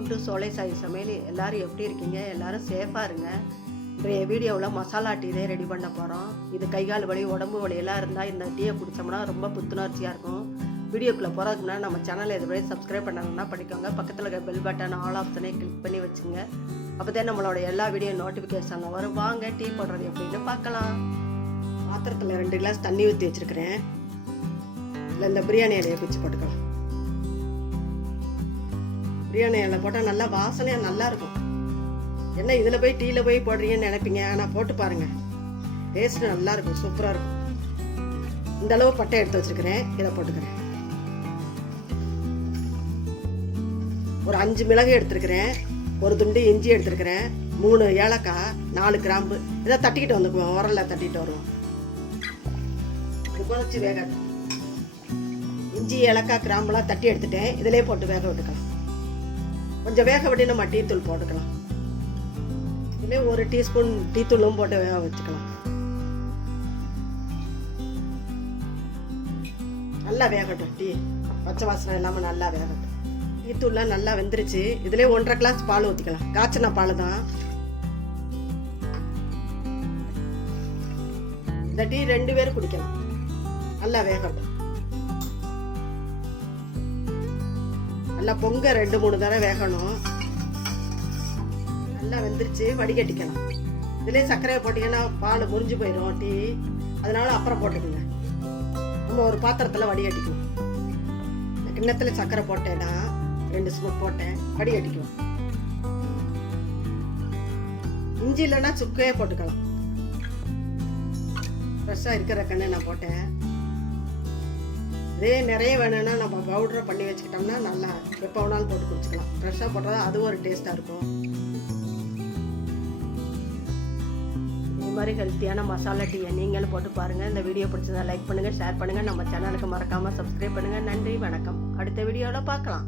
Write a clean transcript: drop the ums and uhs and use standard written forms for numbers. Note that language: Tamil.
வெல்கம் டு சோலை சாய் சமையல். எல்லோரும் எப்படி இருக்கீங்க? எல்லோரும் சேஃபாக இருங்க. இன்றைய வீடியோவில் மசாலா டீ தான் ரெடி பண்ண போகிறோம். இது கைகால் வலி, உடம்பு வலியெல்லாம் இருந்தால் இந்த டீயை குடித்தோம்னா ரொம்ப புத்துணர்ச்சியாக இருக்கும். வீடியோக்குள்ளே போகிறதுக்கு முன்னாடி நம்ம சேனலை இதுவரை சப்ஸ்கிரைப் பண்ணணும்னா பண்ணிக்கோங்க. பக்கத்தில் இருக்க பெல் பட்டன் ஆல் ஆப்ஷனே கிளிக் பண்ணி வச்சுங்க. அப்போ தான் நம்மளோட எல்லா வீடியோ நோட்டிஃபிகேஷனில் வரும். வாங்க டீ போடுறது எப்படின்னு பார்க்கலாம். பாத்திரத்தில் 2 கிளாஸ் தண்ணி ஊற்றி வச்சுருக்கிறேன். இல்லை இந்த பிரியாணி இலையை பிச்சு போட்டுக்கலாம். பிரியாணி இலை போட்டால் நல்லா வாசனையாக நல்லாயிருக்கும். என்ன இதில் போய் டீயில் போய் போடுறீங்கன்னு நினைப்பீங்க, ஆனால் போட்டு பாருங்கள், டேஸ்ட்டு நல்லாயிருக்கும், சூப்பராக இருக்கும். இந்த அளவு பட்டை எடுத்து வச்சுருக்கிறேன், இதை போட்டுக்கிறேன். ஒரு 5 மிளகு எடுத்துருக்கிறேன், ஒரு துண்டு இஞ்சி எடுத்துருக்கிறேன், 3 ஏலக்காய், 4 கிராம்பு. இதை தட்டிக்கிட்டு வந்துக்குவோம், உரலில் தட்டிட்டு வருவோம். இது குறைச்சி வேக இஞ்சி ஏலக்காய் கிராம்பெலாம் தட்டி எடுத்துட்டேன். இதிலே போட்டு வேக விட்டுக்கலாம். கொஞ்சம் வேக விட்டு நம்ம டீத்தூள் போட்டுக்கலாம். இதிலே 1 டீஸ்பூன் டீத்தூளும் போட்டு வேக வச்சுக்கலாம். நல்லா வேகட்டும், டீ பச்சை வாசனை இல்லாமல் நல்லா வேகட்டும். டீத்தூள்லாம் நல்லா வெந்துருச்சு. இதிலே 1.5 கிளாஸ் பால் ஊற்றிக்கலாம். காய்ச்சின பால் தான். இந்த டீ 2 பேர் குடிக்கலாம். நல்லா வேகட்டும். நல்லா பொங்க 2-3 தடவை வேகணும். நல்லா வெந்துருச்சு, வடிகட்டிக்கலாம். இதுலேயே சர்க்கரையை போட்டிங்கன்னா பால் முறிஞ்சு போயிடும் டீ, அதனால அப்புறம் போட்டுக்கோங்க. நம்ம ஒரு பாத்திரத்தில் வடிகட்டிக்குவோம். இந்த கிண்ணத்தில் சர்க்கரை போட்டேன்னா 2 ஸ்பூன் போட்டேன், வடிகட்டிக்குவோம். இஞ்சி இல்லைன்னா சுக்கையே போட்டுக்கலாம். ஃப்ரெஷ்ஷாக இருக்கிற கண்ணு நான் போட்டேன். இதே நிறைய வேணும்னா நம்ம பவுடரை பண்ணி வச்சுக்கிட்டோம்னா நல்லா எப்போ வேணாலும் போட்டு குடிச்சிக்கலாம். ஃப்ரெஷ்ஷாக போட்டால் அது ஒரு டேஸ்ட்டாக இருக்கும். இது மாதிரி ஹெல்த்தியான மசாலா டீயை நீங்களும் போட்டு பாருங்கள். இந்த வீடியோ பிடிச்சதா லைக் பண்ணுங்கள், ஷேர் பண்ணுங்கள். நம்ம சேனலுக்கு மறக்காமல் சப்ஸ்கிரைப் பண்ணுங்கள். நன்றி, வணக்கம். அடுத்த வீடியோவில் பார்க்கலாம்.